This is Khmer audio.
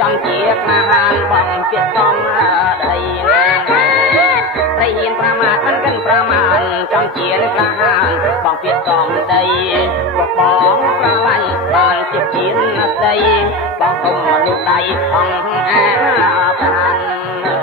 ចំជាក្លាហានបងជាចំដីប្រៃហ៊ានប្រមាថមិនកិនប្រមាណចំជាក្លាហានបងជាចំដីបងប្រឡាញ់បានជាជាតិស្ដីបងគុំមនុស្សដៃអង្គអាបាន